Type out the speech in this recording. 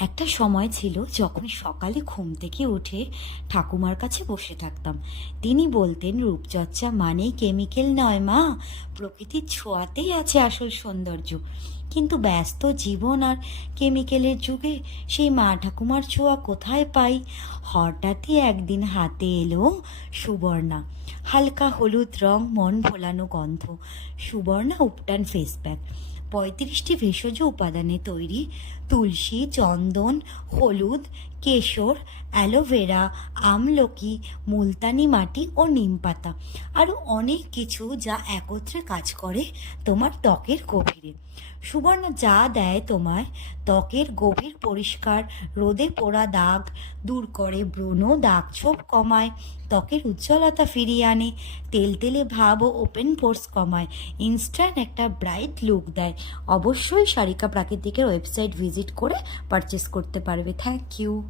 একটা সময় ছিল যখন সকালে ঘুম থেকে উঠে ঠাকুমার কাছে বসে থাকতাম। তিনি বলতেন, রূপচর্চা মানেই কেমিক্যাল নয় মা, প্রকৃতির ছোঁয়াতেই আছে আসল সৌন্দর্য। কিন্তু ব্যস্ত জীবন আর কেমিক্যালের যুগে সেই মা ঠাকুমার ছোঁয়া কোথায় পাই? হঠাৎই একদিন হাতে এলো সুবর্ণা, হালকা হলুদ রং, মন ভোলানো গন্ধ। সুবর্ণা উপটান ফেস প্যাক, 35টি ভেষজ উপাদানে তৈরি। তুলসী, চন্দন, হলুদ, কেশর, অ্যালোভেরা, আমলকি, মুলতানি মাটি ও নিম পাতা, আরও অনেক কিছু যা একত্রে কাজ করে তোমার ত্বকের গভীরে। সুবর্ণ যা দেয় তোমায়, ত্বকের গভীর পরিষ্কার, রোদে পোড়া দাগ দূর করে, ব্রণ দাগ ছোপ কমায়, ত্বকের উজ্জ্বলতা ফিরিয়ে আনে, তেলতেলে ভাব ও ওপেন পোর্স কমায়, ইনস্ট্যান্ট একটা ব্রাইট লুক দেয়। অবশ্যই সারিকা প্রাকৃতিকের ওয়েবসাইট ভিজিট করে পারচেস করতে পারবে। Thank you.